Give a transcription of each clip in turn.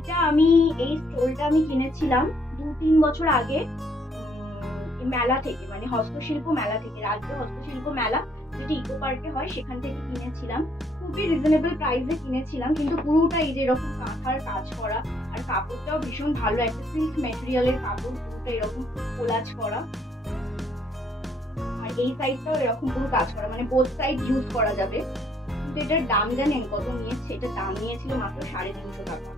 এটা আমি এই স্টোলটা আমি কিনেছিলাম 2-3 বছর আগে মেলা থেকে, মানে হস্তশিল্প মেলা থেকে, রাজ্য হস্তশিল্প মেলা যেটা ইকো পার্কে হয় সেখান থেকে কিনেছিলাম। খুবই রিজনেবল প্রাইসে কিনেছিলাম, কিন্তু পুরোটা এই যে এরকম কাঁথার কাজ করা, আর কাপড়টাও ভীষণ ভালো, একটা সিল্ক ম্যাটেরিয়ালের কাপড়, পুরোটা এরকম কোলাজ করা, আর এই সাইডটাও এরকম পুরো কাজ করা, মানে বোথ সাইড ইউজ করা যাবে। কিন্তু এটার দাম জানেন কত নিয়েছে? এটার দাম নিয়েছিল মাত্র 350 টাকা।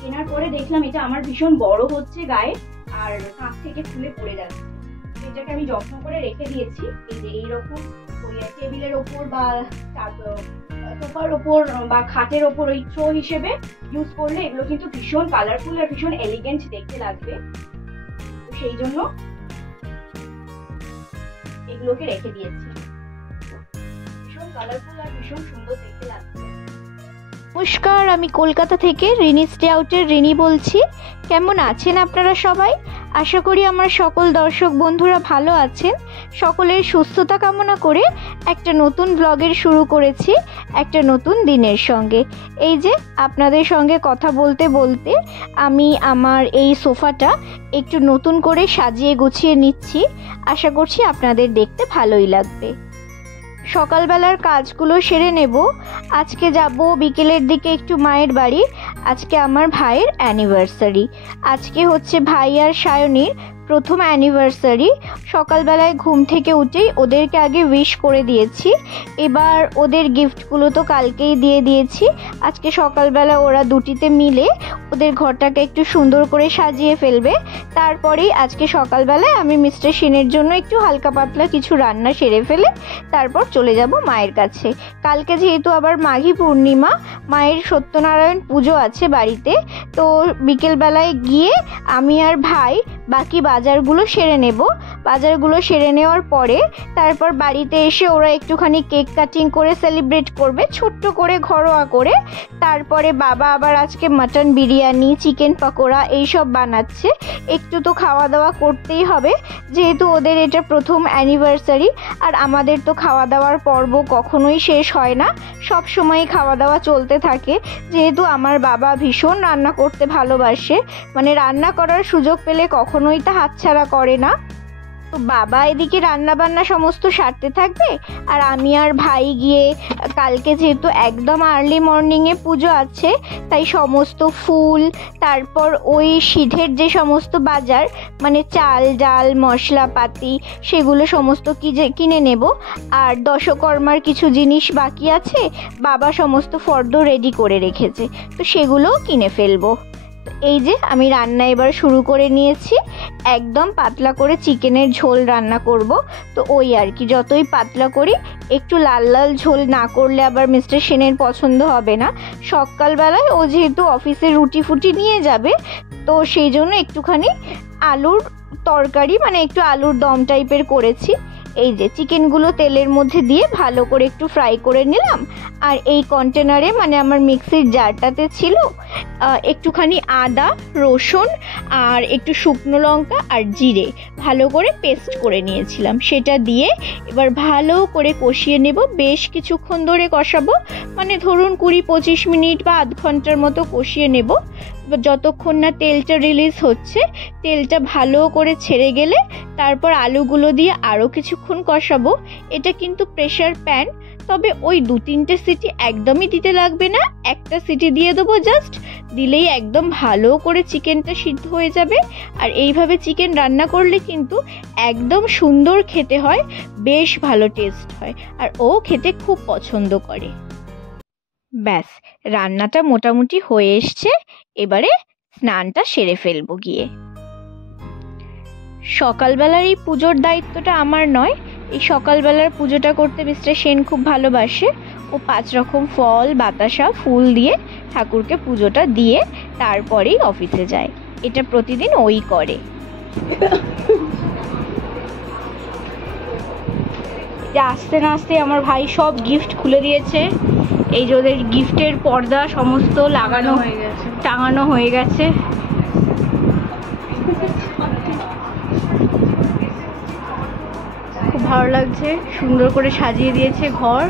কেনার পরে দেখলাম এটা আমার ভীষণ বড় হচ্ছে গায়ে, আর কাঁচ থেকে খুলে পড়ে যাচ্ছে। এটাকে আমি যত্ন করে রেখে দিয়েছি এই যে এইরকম ওই টেবিলের ওপর বা সোফার ওপর বা খাটের ওপর ওই থ্রো হিসেবে ইউজ করলে এগুলো কিন্তু ভীষণ কালারফুল আর ভীষণ এলিগেন্ট দেখতে লাগবে। সেই জন্য এগুলোকে রেখে দিয়েছি, ভীষণ কালারফুল আর ভীষণ সুন্দর দেখতে লাগবে। নমস্কার, আমি কলকাতা থেকে রিনি স্টে আউটের রিনি বলছি। কেমন আছেন আপনারা সবাই? আশা করি আমার সকল দর্শক বন্ধুরা ভালো আছেন। সকলের সুস্থতা কামনা করে একটা নতুন ব্লগের শুরু করেছি একটা নতুন দিনের সঙ্গে। এই যে আপনাদের সঙ্গে কথা বলতে বলতে আমি আমার এই সোফাটা একটু নতুন করে সাজিয়ে গুছিয়ে নিচ্ছি। আশা করছি আপনাদের দেখতে ভালোই লাগবে। সকালবেলার কাজগুলো সেরে নেব। আজকে যাব বিকেলের দিকে একটু মায়ের বাড়ি। আজকে আমার ভাইয়ের অ্যানিভার্সারি। আজকে হচ্ছে ভাই আর সায়নীর প্রথম অ্যানিভার্সারি। সকালবেলায় ঘুম থেকে উঠেই ওদেরকে আগে উইশ করে দিয়েছি। এবার ওদের গিফটগুলো তো কালকেই দিয়ে দিয়েছি। আজকে সকালবেলা ওরা দুটিতে মিলে ওদের ঘরটাকে একটু সুন্দর করে সাজিয়ে ফেলবে। তারপরেই আজকে সকালবেলায় আমি মিস্টার সেনের জন্য একটু হালকা পাতলা কিছু রান্না সেরে ফেলে তারপর চলে যাব মায়ের কাছে। কালকে যেহেতু আবার মাঘী পূর্ণিমা, মায়ের সত্যনারায়ণ পুজো আছে বাড়িতে, তো বিকেলবেলায় গিয়ে আমি আর ভাই বাকি বাজারগুলো সেরে নেব। বাজারগুলো সেরে নেওয়ার পরে তারপর বাড়িতে এসে ওরা একটুখানি কেক কাটিং করে সেলিব্রেট করবে ছোট্ট করে, ঘরোয়া করে। তারপরে বাবা আবার আজকে মাটন বিরিয়ানি, চিকেন পকোড়া এইসব বানাচ্ছে। একটু তো খাওয়া দাওয়া করতেই হবে, যেহেতু ওদের এটা প্রথম অ্যানিভার্সারি। আর আমাদের তো খাওয়া দাওয়ার পর্ব কখনোই শেষ হয় না, সব সময় খাওয়া দাওয়া চলতে থাকে। যেহেতু আমার বাবা ভীষণ রান্না করতে ভালোবাসে, মানে রান্না করার সুযোগ পেলে কখনোই তা হাতছাড়া করে না। তো বাবা এদিকে রান্না বান্না সমস্ত সারতে থাকবে, আর আমি আর ভাই গিয়ে কালকে যেহেতু একদম আর্লি মর্নিংয়ে পুজো আছে, তাই সমস্ত ফুল, তারপর ওই সিধের যে সমস্ত বাজার, মানে চাল ডাল মশলাপাতি, সেগুলো সমস্ত কিনে নেব। আর দশকর্মার কিছু জিনিস বাকি আছে, বাবা সমস্ত ফর্দ রেডি করে রেখেছে, তো সেগুলোও কিনে ফেলবো। এই যে আমি রান্না এবার শুরু করে নিয়েছি। একদম পাতলা করে চিকেনের ঝোল রান্না করব। তো ওই আর কি, যতই পাতলা করি, একটু লাল লাল ঝোল না করলে আবার মিস্টার সেনের পছন্দ হবে না। সকালবেলায় ও যেহেতু অফিসে রুটি ফুটি নিয়ে যাবে, তো সেই জন্য একটুখানি আলুর তরকারি, মানে একটু আলুর দম টাইপের করেছি। এই যে চিকেনগুলো তেলের মধ্যে দিয়ে ভালো করে একটু ফ্রাই করে নিলাম। আর এই কন্টেনারে, মানে আমার মিক্সির জারটাতে ছিল একটুখানি আদা, রসুন আর একটু শুকনো লঙ্কা আর জিরে ভালো করে পেস্ট করে নিয়েছিলাম। সেটা দিয়ে এবার ভালো করে কষিয়ে নেব। বেশ কিছুক্ষণ ধরে কষাবো, মানে ধরুন 20-25 মিনিট বা আধ ঘন্টার মতো কষিয়ে নেব, যতক্ষণ না তেলটা রিলিজ হচ্ছে। তেলটা ভালো করে ছেড়ে গেলে তারপর আলুগুলো দিয়ে আরও কিছুক্ষণ কষাবো। এটা কিন্তু প্রেসার প্যান, তবে ওই 2-3টে সিটি একদমই দিতে লাগবে না, একটা সিটি দিয়ে দেবো জাস্ট, দিলেই একদম ভালো করে চিকেনটা সিদ্ধ হয়ে যাবে। আর এইভাবে চিকেন রান্না করলে কিন্তু একদম সুন্দর খেতে হয়, বেশ ভালো টেস্ট হয়, আর ও খেতে খুব পছন্দ করে। ব্যাস, রান্নাটা মোটামুটি হয়ে এসছে। এবারে স্নানটা সেরে ফেলবো গিয়ে। সকালবেলার এই পুজোর দায়িত্বটা আমার নয়। এই সকালবেলার পুজোটা করতে মিস্টার সেন খুব ভালোবাসে। ও 5 রকম ফল, বাতাসা, ফুল দিয়ে ঠাকুরকে পুজোটা দিয়ে তারপরেই অফিসে যায়। এটা প্রতিদিন ওই করে। আস্তে না আস্তে আমার ভাই সব গিফট খুলে দিয়েছে। এই যে ওদের গিফটের পর্দা সমস্ত লাগানো হয়ে গেছে, টাঙানো হয়ে গেছে। খুব ভালো লাগছে, সুন্দর করে সাজিয়ে দিয়েছে ঘর।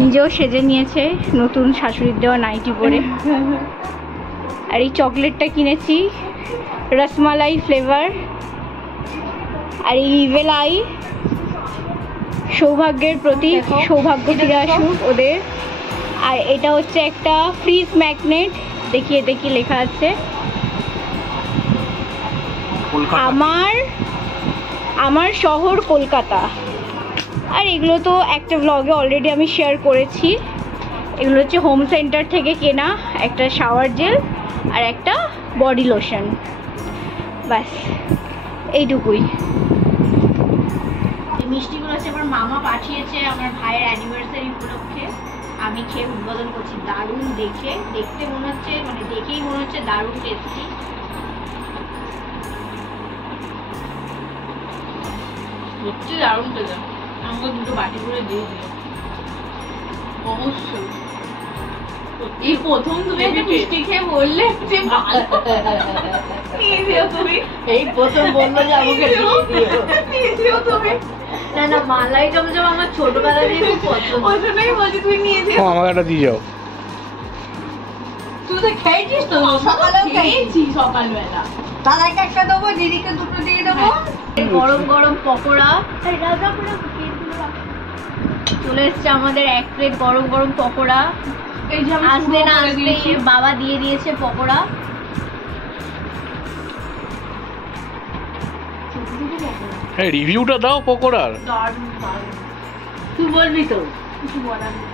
নিজেও সেজে নিয়েছে নতুন শাশুড়ির দেওয়া নাইটি পরে। আর এই চকলেটটা কিনেছি রসমালাই ফ্লেভার। আর এই ইভেল আই, সৌভাগ্যের প্রতীক, সৌভাগ্য ফিরে আসুক ওদের। আর এটা হচ্ছে একটা ফ্রিজ ম্যাগনেট, দেখিয়ে দেখি লেখা আছে আমার শহর কলকাতা। আর এগুলো তো একটা ব্লগে অলরেডি আমি শেয়ার করেছি। এগুলো হচ্ছে হোম সেন্টার থেকে কেনা একটা শাওয়ার জেল আর একটা বডি লোশন, ব্যাস এইটুকুই। এই মিষ্টিগুলো হচ্ছে আমার মামা পাঠিয়েছে আমার ভাইয়ের অ্যানিভার্সারি উপলক্ষে। আমি খেয়ে উদ্বোধন করছি। দারুণ দেখতে মনে হচ্ছে, মানে দেখেই মনে হচ্ছে দারুণ টেস্টি। সত্যি দারুণ খেতে। আমাকে দুটো বাটি করে দিয়ে দিও অবশ্যই। এই প্রথম তুমি একটা মিষ্টি খেয়ে বললে যে ভালো নিয়ে দিও তুমি। এই প্রথম বললো যে আমাকে নিয়ে দিও তুমি। না না, মালাই চমচম আমার ছোটবেলা দিয়ে খুব পছন্দ। ওই জন্যই বলছি তুমি নিয়ে দিও। আমাকে একটা দিয়ে যাও। তুই তো খেয়েছিস তো? সকালেও খেয়েছি, সকালবেলা। দাদাকে একটা দেবো, দিদিকে দুটো দিয়ে দেবো। গরম গরম পকোড়া চলে এসছে আমাদের, এক প্লেট গরম গরম পকোড়া। আসতে না আসতে বাবা দিয়ে দিয়েছে পকোড়া। রিভিউটা দাও পকোড়ার। তুই বলবি তো, কিছু বলার নেই,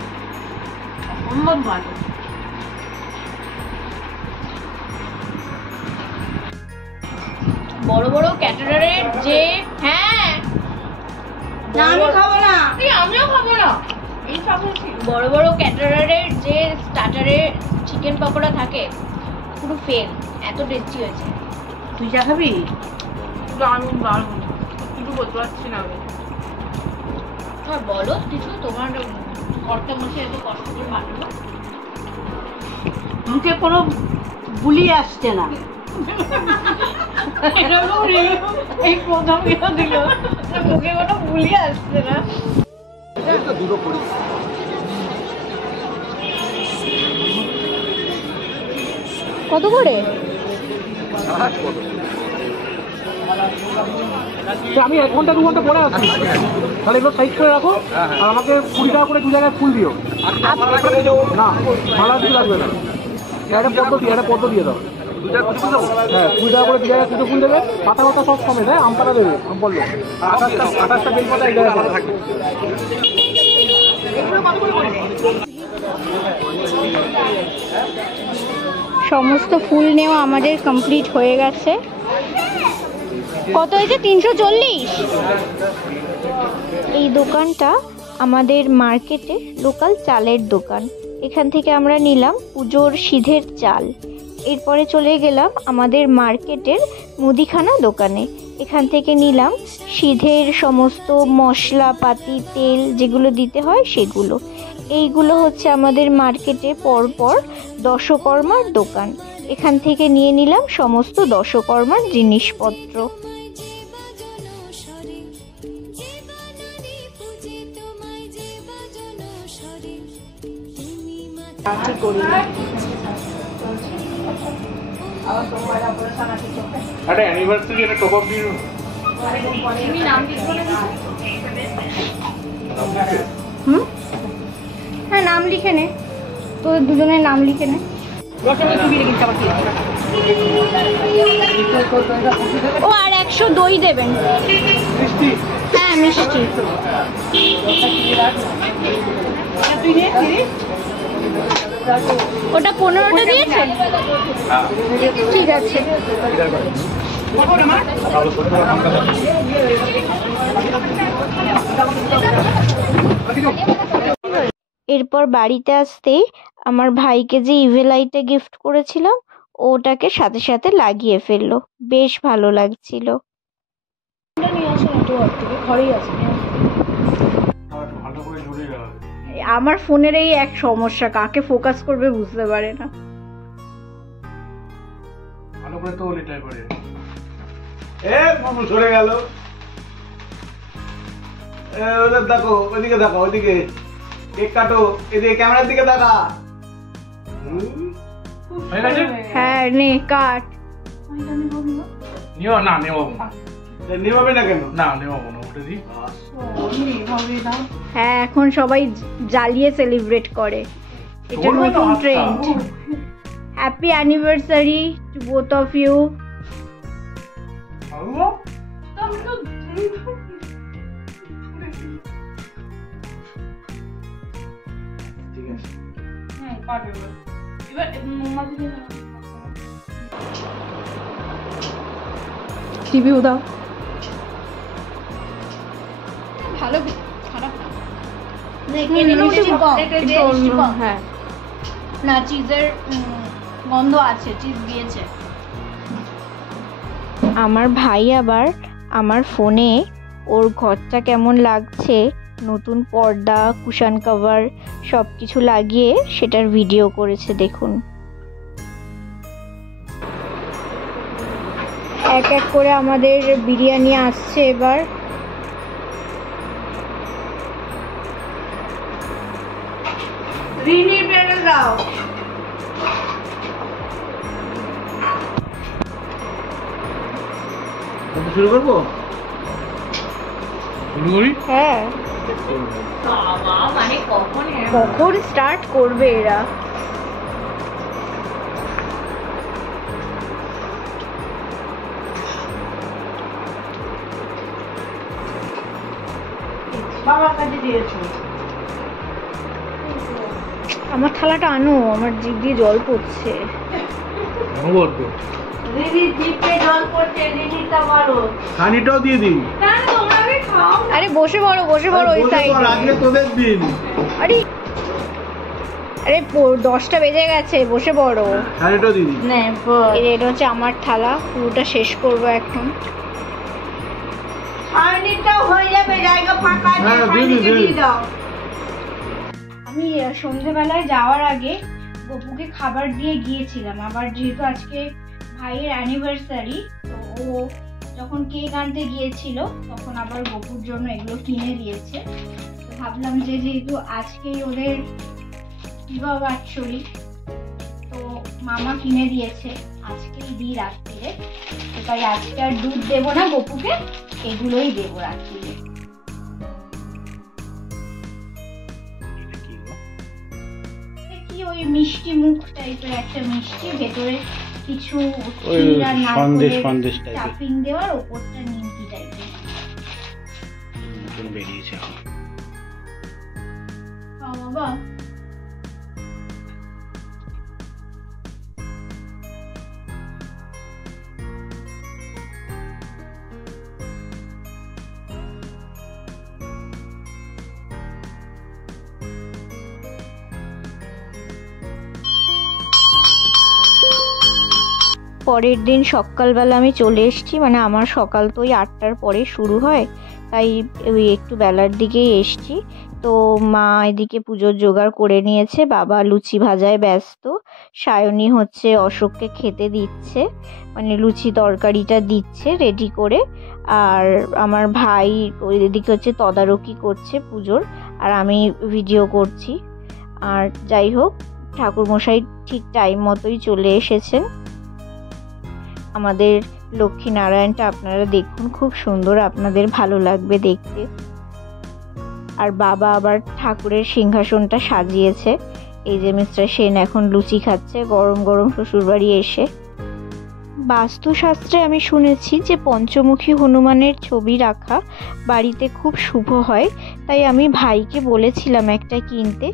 অসম্ভব ভালো। বড় বড় ক্যাটারারের যে, হ্যাঁ না আমি খাবো না, আমিও খাবো না। এই বড় বড় ক্যাটারারের যে স্টার্টারের চিকেন পকোড়া থাকে পুরো ফেল, এত টেস্টি হয়েছে। তুই যা খাবি? দারুণ দারুণ, কিছু বলতে পারছি না আমি। বলো কিছু, তোমার কর্তা মশাই এত কষ্ট করে বানালো। মুখে কোনো বুলি আসছে না। এই প্রথম দিল মুখে কোনো বুলি আসছে না। কত করে? আমি 1 ঘন্টা 2 ঘন্টা পরে আসছি, তাহলে এগুলো সাইজ করে রাখো। আর আমাকে 20 টাকা করে 2 জায়গায় ফুল দিও। না মালা কিছু লাগবে না, একটা পদ্ম দিয়ে দাও। হ্যাঁ 2 টাকা করে 2 জায়গায় কিছু ফুল দেবে। পাতা পাতা সব সমেত, হ্যাঁ আমপাতা দেবে, আমি বললো 28টা বেল পাতা এই জায়গায় থাকবে। সমস্ত ফুল নেওয়া আমাদের কমপ্লিট হয়ে গেছে। কত হয়েছে? 340। এই দোকানটা আমাদের মার্কেটে লোকাল চালের দোকান। এখান থেকে আমরা নিলাম পুজোর সিধের চাল। এরপরে চলে গেলাম আমাদের মার্কেটের মুদিখানা দোকানে। এখান থেকে নিলাম সিধের সমস্ত মশলাপাতি, তেল যেগুলো দিতে হয় সেগুলো। এইগুলো হচ্ছে আমাদের মার্কেটে পরপর দশকর্মার দোকান। এখান থেকে নিয়ে নিলাম সমস্ত দশকর্মার জিনিসপত্র। একটা অ্যানিভার্সারি একটা টপ আপ দিন। হ্যাঁ নাম লিখে নে, তোদের দুজনের নাম লিখে নে। ও আর 100 দই দেবেন। হ্যাঁ মিষ্টি। ওটা 15টা দিয়েছে, ঠিক আছে। এরপর বাড়িতে আসতেই আমার ভাইকে যে ইভেল আইটা গিফট করেছিলাম ওটাকে সাথে সাথে লাগিয়ে ফেললো, বেশ ভালো লাগছিল। আমার ফোনের এই এক সমস্যা, কাকে ফোকাস করবে বুঝতে পারে না। ভালো করে তো ওলিটা করে সরে গেল। দেখো ওইদিকে, দেখো ওইদিকে, কেক কাটো, এদিকে ক্যামেরার দিকে তাকা। হয়ে গেছে? হ্যাঁ নে কাট। নিও না, নেওয়া নিভাবে না কেন? না, নেওয়া না, ওটা দিই। হ্যাঁ এখন সবাই জ্বালিয়ে সেলিব্রেট করে, এটা করবে তো নতুন হাতটা। Trend. Happy anniversary to both of you. ভালো? ঠিক আছে। রিভিউ দাও। ভালো, খারাপ না। হ্যাঁ না, চিজের গন্ধ আছে, চিজ দিয়েছে। আমার ভাই আবার আমার ফোনে ওর ঘরটা কেমন লাগছে, নতুন পর্দা, কুশন কভার সব কিছু লাগিয়ে সেটার ভিডিও করেছে, দেখুন। এক এক করে আমাদের বিরিয়ানি আসছে এবার। রিনি প্লেটে দাও। শুরু করবো? শুরু করি? হ্যাঁ, বাবা, মানে কখন কখন স্টার্ট করবে এরা? বাবার কাছে দিয়েছো? আমার থালাটা আনো, আমার জিভ দিয়ে জল পড়ছে। অনবদ্য। রিনি জিপে জল পড়ছে, রিনিটা বলো। হানিটাও দিয়ে দিন। না, তোমরা আগে খাও। আরে বসে পড়ো ওই বসে পড়, সাইডে। আজকে তোদের দিন। আরে আরে 10টা বেজে গেছে, বসে পড়ো। হানিটাও দিয়ে দিন। এটা হচ্ছে আমার থালা, পুরোটা শেষ করবো এখন। হাঁড়িটা হয়ে যাবে, জায়গা ফাঁকা আছে, হ্যাঁ, দিয়ে হাঁড়িতে দিন। দিয়ে দাও। আমি সন্ধেবেলায় যাওয়ার আগে গপুকে খাবার দিয়ে গিয়েছিলাম। আবার যেহেতু আজকে ভাইয়ের অ্যানিভার্সারি, তো ও যখন কেক আনতে গিয়েছিল তখন আবার গপুর জন্য এগুলো কিনে দিয়েছে। তো ভাবলাম যে যেহেতু আজকেই ওদের বিবাহ বাৎসরিক, তো মামা কিনে দিয়েছে, আজকেই দিই রাত্রিরে, তো তাই আজকে আর দুধ দেবো না গপুকে, এগুলোই দেবো রাত্রিরে। কি ওই মিষ্টি মুখ টাইপের একটা মিষ্টি, ভেতরে কিছু ক্ষীর আর নারকেলের চাপিং দেওয়ার, ওপরটা নিমকি টাইপের। বেরিয়েছে। খাও বাবা। পরের দিন সকালবেলা আমি চলে এসেছি, মানে আমার সকাল তো ওই 8টার পরে শুরু হয়, তাই ওই একটু বেলার দিকেই এসেছি। তো মা এদিকে পুজোর জোগাড় করে নিয়েছে, বাবা লুচি ভাজায় ব্যস্ত, সায়নী হচ্ছে অশোককে খেতে দিচ্ছে, মানে লুচি তরকারিটা দিচ্ছে রেডি করে, আর আমার ভাই ওই দিকে হচ্ছে তদারকি করছে পুজোর, আর আমি ভিডিও করছি। আর যাই হোক, ঠাকুরমশাই ঠিক টাইম মতোই চলে এসেছেন। আমাদের লক্ষ্মীনারায়ণটা আপনারা দেখুন, খুব সুন্দর, আপনাদের ভালো লাগবে দেখতে। আর বাবা আবার ঠাকুরের সিংহাসনটা সাজিয়েছে। এই যে মিস্টার সেন এখন লুচি খাচ্ছে গরম গরম শ্বশুরবাড়ি এসে। বাস্তুশাস্ত্রে আমি শুনেছি যে পঞ্চমুখী হনুমানের ছবি রাখা বাড়িতে খুব শুভ হয়, তাই আমি ভাইকে বলেছিলাম একটা কিনতে,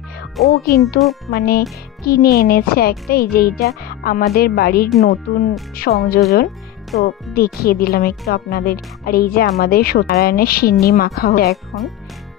ও কিন্তু মানে কিনে এনেছে একটা। এই যে এইটা আমাদের বাড়ির নতুন সংযোজন, তো দেখিয়ে দিলাম একটু আপনাদের। আর এই যে আমাদের সত্যনারায়ণের সিন্নি মাখা হচ্ছে এখন,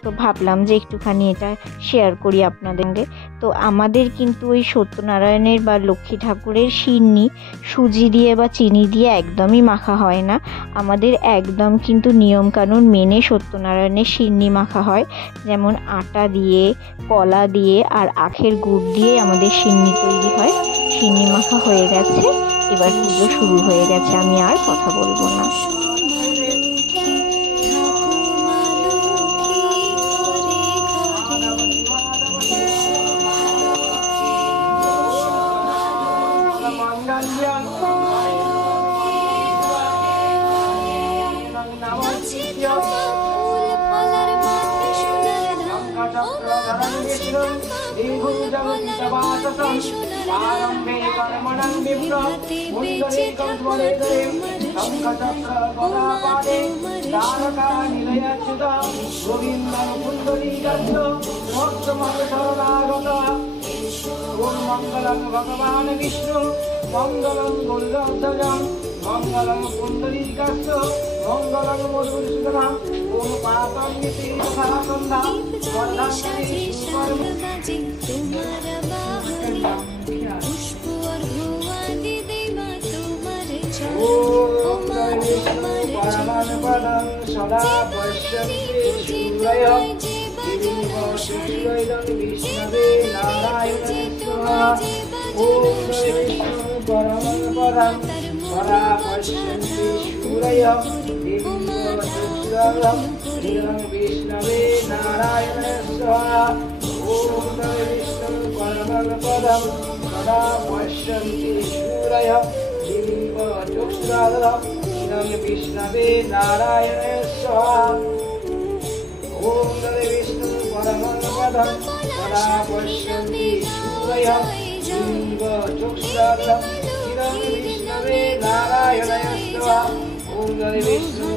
তো ভাবলাম যে একটুখানি এটা শেয়ার করি আপনাদের সঙ্গে। তো আমাদের কিন্তু ওই সত্যনারায়ণের বা লক্ষ্মী ঠাকুরের সিন্নি সুজি দিয়ে বা চিনি দিয়ে একদমই মাখা হয় না, আমাদের একদম কিন্তু নিয়মকানুন মেনে সত্যনারায়ণের সিন্নি মাখা হয়। যেমন আটা দিয়ে, কলা দিয়ে আর আখের গুড় দিয়ে আমাদের সিন্নি তৈরি হয়। সিন্নি মাখা হয়ে গেছে, এবার পুজো শুরু হয়ে গেছে, আমি আর কথা বলবো না। शरणं विष्णु दीर्घजगतितवाससं आरम्भे कर्मणं विप्र पुण्डरीकं स्वरेतरे शङ्खचक्रगदापादे तारकानिलयच्युत गोविन्दं पुण्डरीकस्य भक्तमङ्गशरणागतः ॐ मङ्गलं भगवान् विष्णु मङ्गलं गरुडध्वजं मङ्गलं पुण्डरीकस्य मङ्गलं मधुसूदनम् ॐ पातं निशीथासन्धा वर्धन्ते परमानपदं सदा पश्यन्ति सूरयः दिवीवशुद्धैलं विष्णवे नारायणाय स्वाहा ॐ विष्णु परमानपदं सदा पश्यन्ति सूरयः दिवीवशुद्धैलं विष्णवे नारायणाय स्वाहा ॐ विष्णु परमानपदं सदा पश्यन्ति सूरयः दिवीवशुद्धैलं विष्णवे नारायणाय स्वाहा ॐ विष्णु परमपदं सदा पश्यन्ति सूरयः दिवीवशुद्धैलं विष्णवे नारायणाय स्वाहा ॐ विष्णु